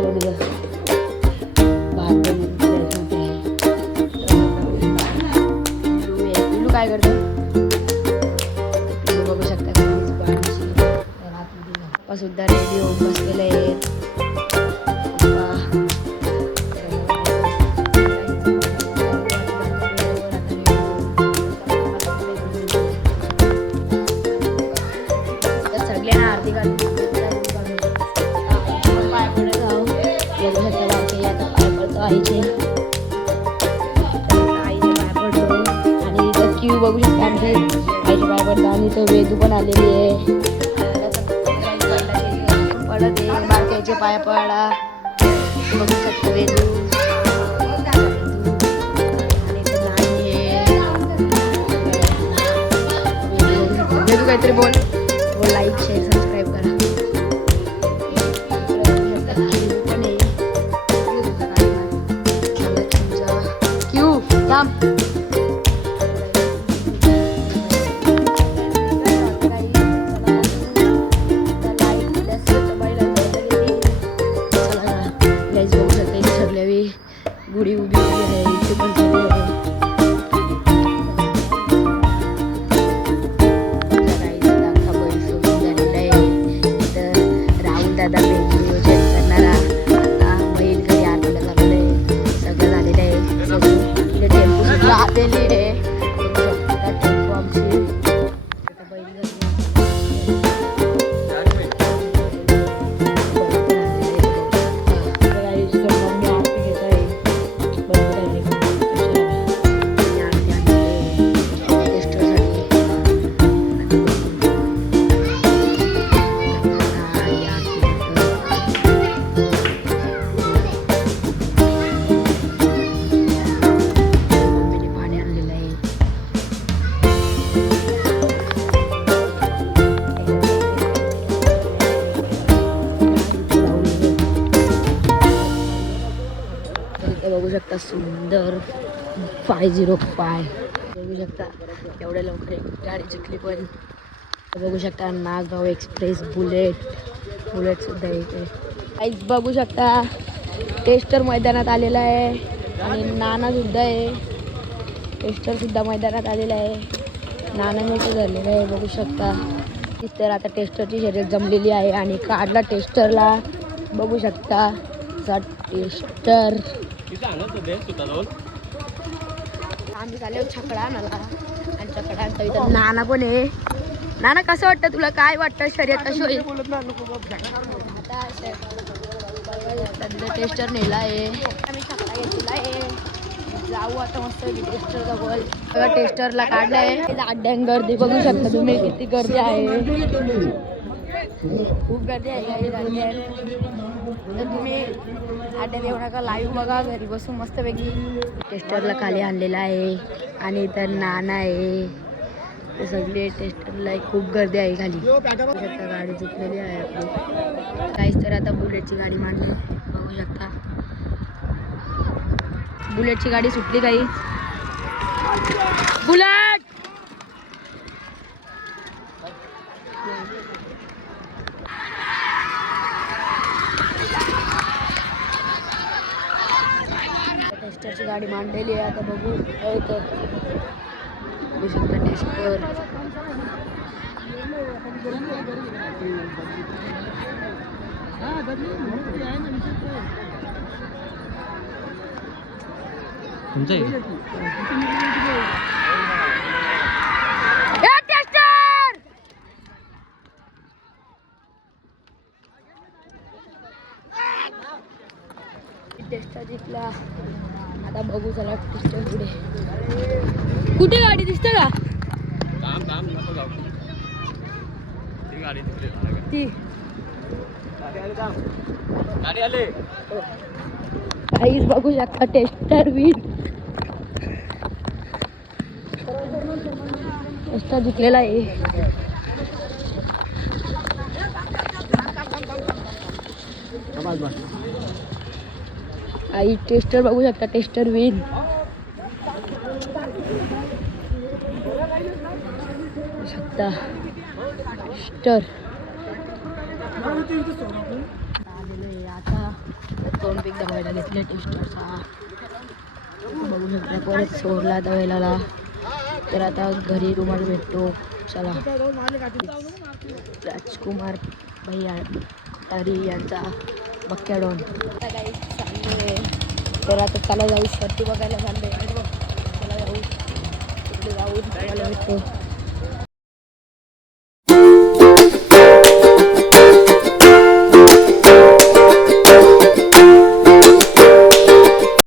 राहिलं तुझं भात पिलू काय करतो पिलू बघू शकता पप्पा सुद्धा रेडी होऊन बसलेले आहेत सगळ्यांना आरती काढून पाय पडत आहो बघू शकता बाकी आता पाय पडतो आईचे पाय पडतो आणि इथं क्यू बघू शकता आमची आईचे पाय पडतो आणि तो वेदू पण आलेली आहे पडत आहे बारक्याचे पाय पडा बघू शकता वेदू वेदू काहीतरी बोल लाईक शेअर सबस्क्राईब करा क्यू थांब गुढी उभी आहे इथे पण दादा नियोजन करणारा आता बैल घरी आरतीला झालेलं आहे सगळं झालेलं आहे इथे टेम्पो सुद्धा आलेली आहे टेम्पो आमची बैल बघू शकता सुंदर 505 बघू शकता एवढ्या लवकर एक गाडी चुकली पण बघू शकता नागगाव एक्सप्रेस बुलेट सुद्धा इथे काहीच बघू शकता टेस्टर मैदानात आलेला आहे आणि नाना सुद्धा आहे टेस्टर सुद्धा मैदानात आलेला आहे नानाने इथे झालेलं आहे बघू शकता तर आता टेस्टरची शर्यत जमलेली आहे आणि काढला टेस्टरला बघू शकता टेस्टर आम्ही झाले छकडा नाला आणि छकडा इथं नाना पण आहे नाना कसं वाटतं तुला काय वाटतं शर्यत कशी होईल आता सध्या टेस्टर नेला आहे आम्ही छकडा घेतलेला आहे जाऊ आता मस्त टेस्टर जवळ बघा टेस्टरला काढलाय अड्ड्यान गर्दी बघू शकता तुम्ही किती गर्दी आहे खूप गर्दी आहे तर तुम्ही अड्ड्यात येऊ नका लाईव्ह बघा घरी बसून मस्तपैकी टेस्टरला खाली आणलेला आहे आणि इथं नाना आहे ते सगळे टेस्टरला खूप गर्दी आहे खाली गाडी चुकलेली आहे आपली काहीच तर आता बुलेटची गाडी मांडली बघू शकता बुलेटची गाडी सुटली काही बुलेट टेस्टरची गाडी मांडलेली आहे आता बघू शकता टेस्टर टेस्टर जिंकला आता बघू चला टेस्टर पुढे कुठे गाडी दिसते का ती गाडी आले काहीच बघू शकता टेस्टर विन टेस्टर जिंकलेला आहे आई टेस्टर बघू शकता टेस्टर विन शकता टेस्टर आलेलं आहे आता एकदा व्हायला घेतले टेस्टरचा बघू शकता. परत सोडला दवेला तर आता घरी रुमाल भेटतो. चला राजकुमार भैया तारी यांचा बक्क्याडॉन काही चाललोय. तर आता चला जाऊ शर्टी बघायला चाललोय. चला जाऊ तिकडे जाऊ बघायला भेटतो.